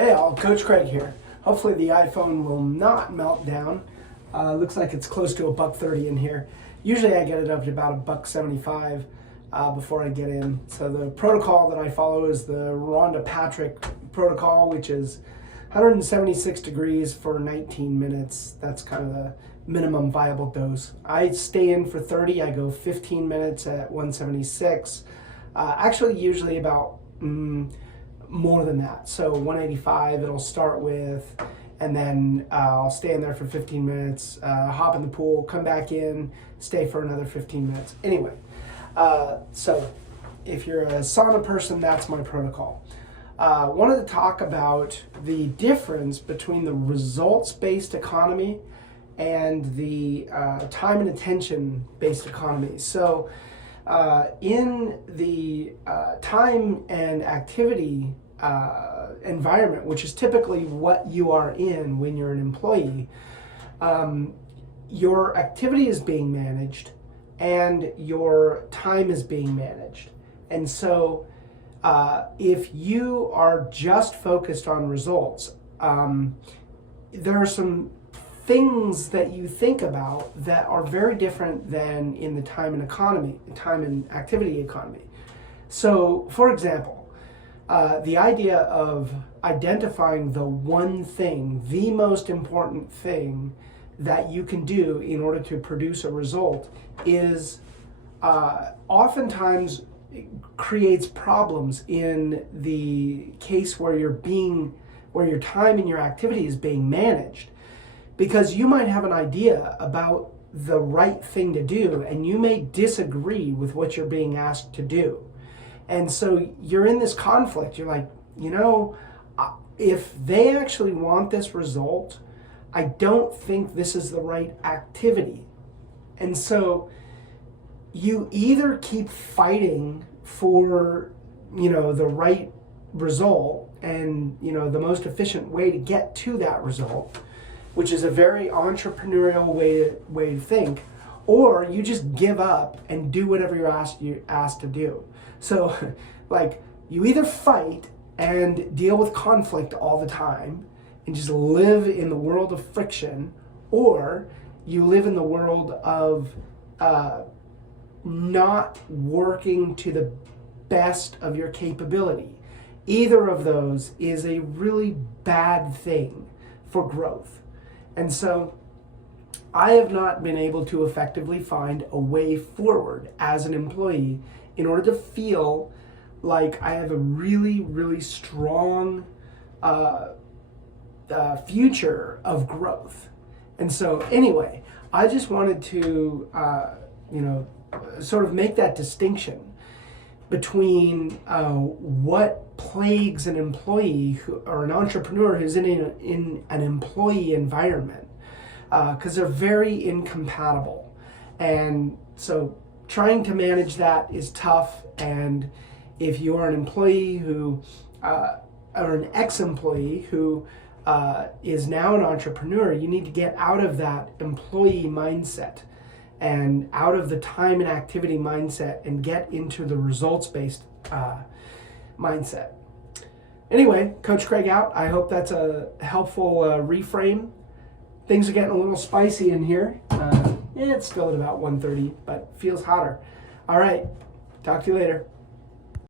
Hey all, Coach Craig here. Hopefully the iPhone will not melt down. Looks like it's close to $1.30 in here. Usually I get it up to about $1.75 before I get in. So the protocol that I follow is the Rhonda Patrick protocol, which is 176 degrees for 19 minutes. That's kind of the minimum viable dose. I stay in for 30. I go 15 minutes at 176. Actually, usually about more than that. So 185 it'll start with, and then I'll stay in there for 15 minutes, hop in the pool, come back in, stay for another 15 minutes. Anyway, so if you're a sauna person, that's my protocol. Wanted to talk about the difference between the results-based economy and the time and attention-based economy. So in the time and activity environment, which is typically what you are in when you're an employee, your activity is being managed and your time is being managed. And so if you are just focused on results, there are some things that you think about that are very different than in the time and activity economy. So, for example, the idea of identifying the one thing, the most important thing that you can do in order to produce a result is oftentimes creates problems in the case where your time and your activity is being managed. Because you might have an idea about the right thing to do and you may disagree with what you're being asked to do. And so you're in this conflict. You're like, if they actually want this result, I don't think this is the right activity. And so you either keep fighting for, the right result and, the most efficient way to get to that result, which is a very entrepreneurial way to think, or you just give up and do whatever you're asked to do. So, you either fight and deal with conflict all the time and just live in the world of friction, or you live in the world of not working to the best of your capability. Either of those is a really bad thing for growth. And so I have not been able to effectively find a way forward as an employee in order to feel like I have a really, really strong future of growth. And so anyway, I just wanted to, sort of make that distinction between what plagues an employee or an entrepreneur who's in an employee environment, because they're very incompatible. And so trying to manage that is tough. And if you are an employee who, or an ex-employee who is now an entrepreneur, you need to get out of that employee mindset and out of the time and activity mindset and get into the results-based mindset. Anyway, Coach Craig out. I hope that's a helpful reframe. Things are getting a little spicy in here. It's still at about 1:30, but feels hotter. All right, talk to you later.